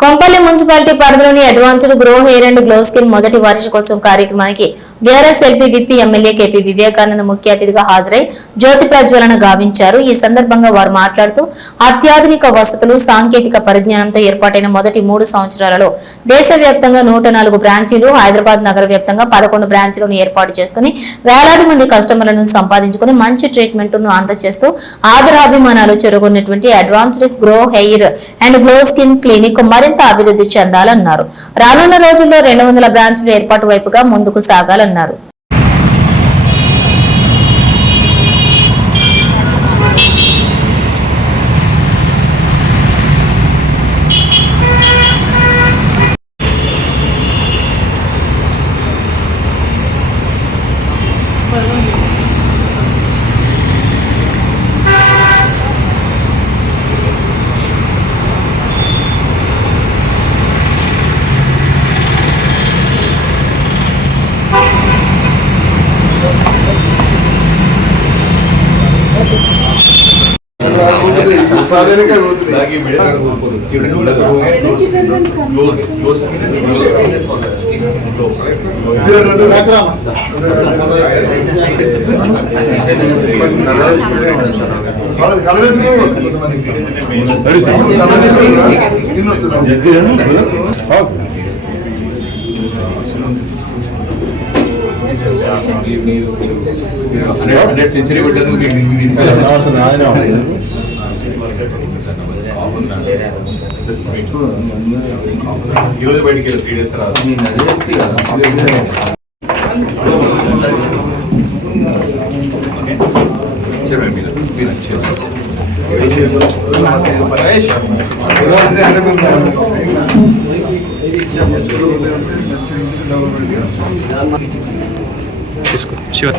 Kompally municipality పరిధిలోని advanced grow hair and glow skin మొదటి వార్షికోత్సవం కార్యక్రమానికి BRS LP VP MLA KP Vivekananda ముఖ్య అతిథిగా హాజరై జ్యోతి ప్రజ్వలన గావించారు. ఈ సందర్భంగా వారు మాట్లాడుతూ అత్యాధునిక వసతులు సాంకేతిక పరిజ్ఞానంతో ఏర్పాటైన మొదటి మూడు సంవత్సరాలలో దేశవ్యాప్తంగా నూట నాలుగు బ్రాంచీలు హైదరాబాద్ నగర వ్యాప్తంగా పదకొండు బ్రాంచీలను ఏర్పాటు చేసుకుని వేలాది మంది కస్టమర్లను సంపాదించుకుని మంచి ట్రీట్మెంట్ను అందజేస్తూ ఆదరాభిమానాలు చెరుగున్నటువంటి advanced grow hair and glow skin clinic మరి మరింత అభివృద్ధి చెందాలన్నారు. రానున్న రోజుల్లో రెండు వందల బ్రాంచ్లు ఏర్పాటు వైపుగా ముందుకు సాగాలన్నారు. సాధారణంగా పోతుంది హండ్రెడ్ సెంచరీ పెట్టదు ఈరోజు బయటికి త్రీ డేస్ తర్వాత తీసుకో శివ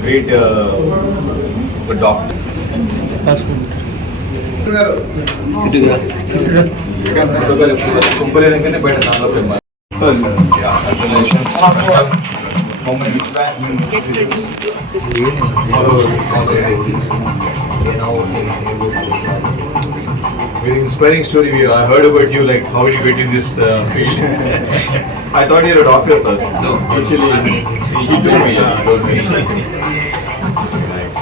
గ్రేట్ డాక్టర్ కుంపలేదంగానే బయట నాలో famous Very inspiring story. We- I heard about you, like how you get in this uh, field. I thought you were a doctor first. No, actually, he told me. Yeah, he told me. nice.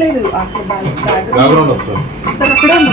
లేదు అక్కడ back back background వస్తుంది sir అక్కడ ఉంది.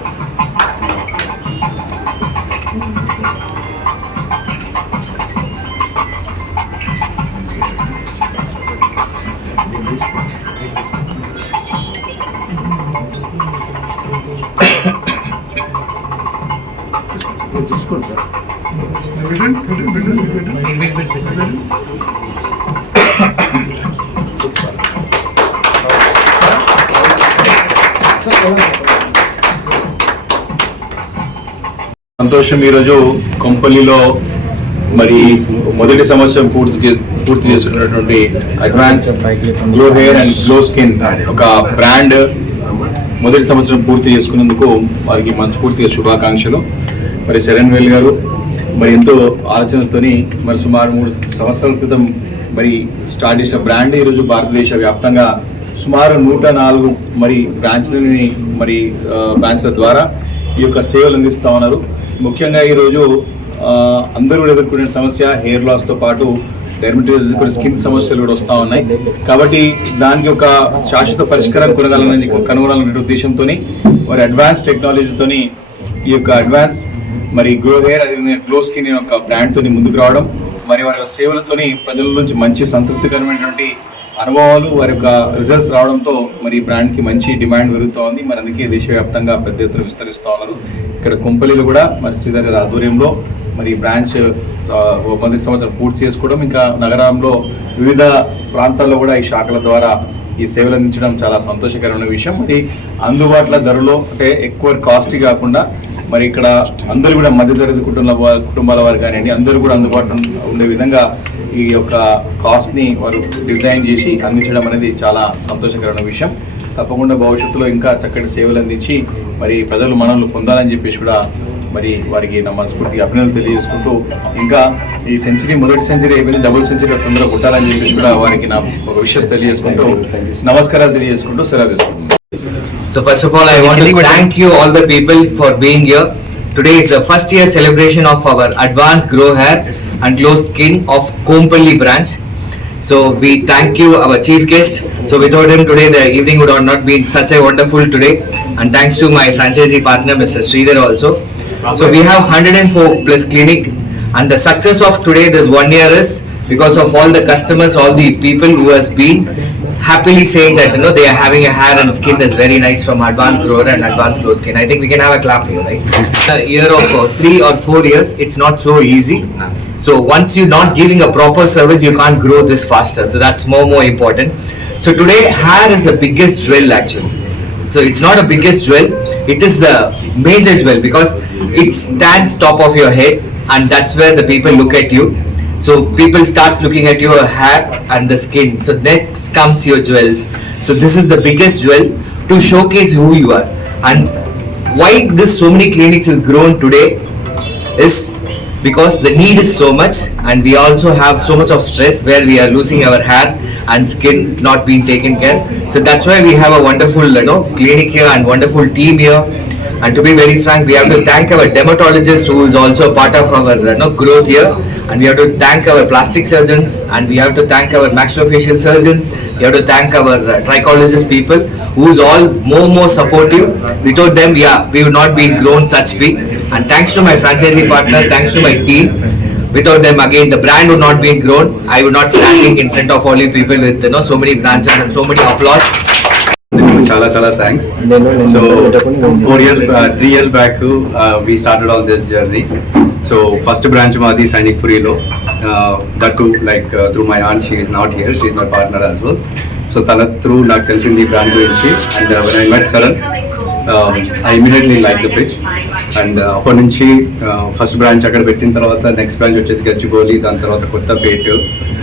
తీసుకోండి sir. సంతోషం ఈరోజు కొంపల్లిలో మరి మొదటి సంవత్సరం పూర్తి పూర్తి చేసుకున్నటువంటి advance glow hair and glow skin ఒక బ్రాండ్ మొదటి సంవత్సరం పూర్తి చేసుకున్నందుకు వారికి మనస్ఫూర్తిగా శుభాకాంక్షలు. మరి శరణ్ వేల్ గారు మరి ఎంతో ఆలోచనతోని మరి సుమారు మూడు సంవత్సరాల క్రితం మరి స్టార్ట్ చేసిన బ్రాండ్ ఈరోజు భారతదేశ వ్యాప్తంగా సుమారు నూట నాలుగు మరి బ్రాంచ్లని మరి బ్రాంచ్ల ద్వారా ఈ యొక్క సేవలు అందిస్తూ ఉన్నారు. ముఖ్యంగా ఈరోజు అందరూ ఎదుర్కొనే సమస్య హెయిర్ లాస్తో పాటు డెర్మటోలజీ కొన్ని స్కిన్ సమస్యలు కూడా వస్తూ ఉన్నాయి. కాబట్టి దానికి ఒక శాశ్వత పరిష్కారం కొనగలనని కనుగొనాలనే ఉద్దేశంతో మరి అడ్వాన్స్ టెక్నాలజీతో ఈ యొక్క అడ్వాన్స్ మరి గ్రో హెయిర్ అదే గ్లో స్కిన్ యొక్క బ్రాండ్తో ముందుకు రావడం మరి వారి యొక్క సేవలతోని ప్రజల నుంచి మంచి సంతృప్తికరమైనటువంటి అనుభవాలు వారి యొక్క రిజల్ట్స్ రావడంతో మరి ఈ బ్రాండ్కి మంచి డిమాండ్ పెరుగుతూ ఉంది. మరి అందుకే దేశవ్యాప్తంగా పెద్ద ఎత్తున విస్తరిస్తూ ఉన్నారు. ఇక్కడ కుంపలిలో కూడా మరి శ్రీధర్ గారి ఆధ్వర్యంలో మరి బ్రాంచ్ మొదటి సంవత్సరం పూర్తి చేసుకోవడం ఇంకా నగరంలో వివిధ ప్రాంతాల్లో కూడా ఈ శాఖల ద్వారా ఈ సేవలు అందించడం చాలా సంతోషకరమైన విషయం. మరి అందుబాటులో ధరలో అంటే ఎక్కువ కాస్ట్ కాకుండా మరి ఇక్కడ అందరూ కూడా మధ్యతరగతి కుటుంబ కుటుంబాల వారు కానివ్వండి అందరూ కూడా అందుబాటులో ఉండే విధంగా ఈ యొక్క కాస్ట్ని వారు డిజైన్ చేసి అందించడం అనేది చాలా సంతోషకరమైన విషయం. తప్పకుండా భవిష్యత్తులో ఇంకా చక్కటి సేవలు అందించి మరి ప్రజలు మనల్ని పొందాలని చెప్పేసి కూడా మరి వారికి నా మనస్ఫూర్తిగా అభినందనలు తెలియజేసుకుంటూ ఇంకా ఈ సెంచరీ మొదటి సెంచరీ అయిపోయింది డబుల్ సెంచరీ తొందరగా కొట్టాలని చెప్పేసి కూడా వారికి నా ఒక విషయం తెలియజేసుకుంటూ నమస్కారాలు తెలియజేసుకుంటూ సెలవు తీసుకుంటున్నాను So first of all, I want to thank you all the people for being here. Today is the first year celebration of our advanced grow hair and glow skin of Kompalli branch. So we thank you, our chief guest. So without him today, the evening would have not been such a wonderful today. And thanks to my franchisee partner, Mr. Sridhar also. So we have 104 plus clinic and the success of today this one year is because of all the customers, all the people who has been happily saying that you know they are having a hair and skin is very nice from advanced grower and advanced glow skin. I think we can have a clap here, right? A year of uh, three or four years, it's not so easy. So once you're not giving a proper service, you can't grow this faster. So that's more more important. So today, hair is the biggest drill actually. So it's not a biggest jewel, it is the major jewel because it stands top of your head and that's where the people look at you. So people starts looking at your hair and the skin. So next comes your jewels. So this is the biggest jewel to showcase who you are. And why this so many clinics is grown today is because the need is so much and we also have so much of stress where we are losing our hair and skin not being taken care. So that's why we have a wonderful you know clinic here and wonderful team here. And to be very frank we have to thank our dermatologist who is also part of our you know growth here. And we have to thank our plastic surgeons and we have to thank our maxillofacial surgeons. We have to thank our uh, trichologist people who is all more more supportive. Without them yeah we would not be grown such big and thanks to my franchisee partner thanks to my team without them again the brand would not be grown i would not standing in front of all you people with you know so many branches and so many applause చాలా చాలా thanks so four years three years back we started on this journey so first branch మాది సైనిక్పురిలో that to like through my aunt she is not here she is my partner as well so తన through నాకు తెలిసింది ఈ brand గురించి and when I met Saran I immediately like the pitch and అప్పటి నుంచి first branch అక్కడ పెట్టిన తర్వాత నెక్స్ట్ బ్రాంచ్ వచ్చేసి గచ్చిబౌలి దాని తర్వాత Kothapet.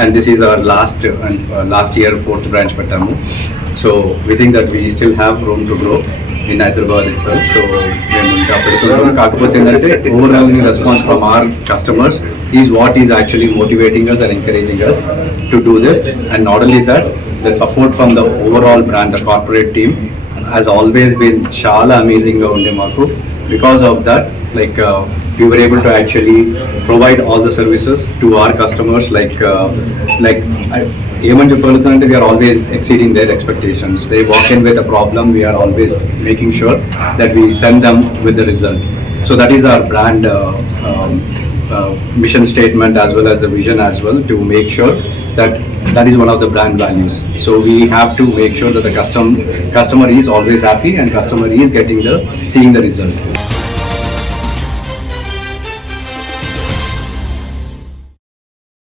And this is our last and last year fourth branch పెట్టాము. So we think that we still have room to grow in Hyderabad it so మేము ఇంకా పెడుతున్నాం కాకపోతే ఏంటంటే overall response from our customers is what is actually motivating us and encouraging us to do this and not only that the support from the overall brand the corporate team has always been చాలా అమేజింగ్గా ఉండే మాకు because of that like we were able to actually provide all the services to our customers like uh, like I- ఏమని చెప్పగలుగుతానంటే we're always exceeding their expectations they walk in with a problem we're always making sure that we send them with the result so that is our brand mission statement as well as the vision as well to make sure that that is one of the brand values. So we have to make sure that the custom customer is always happy and customer is getting the seeing the result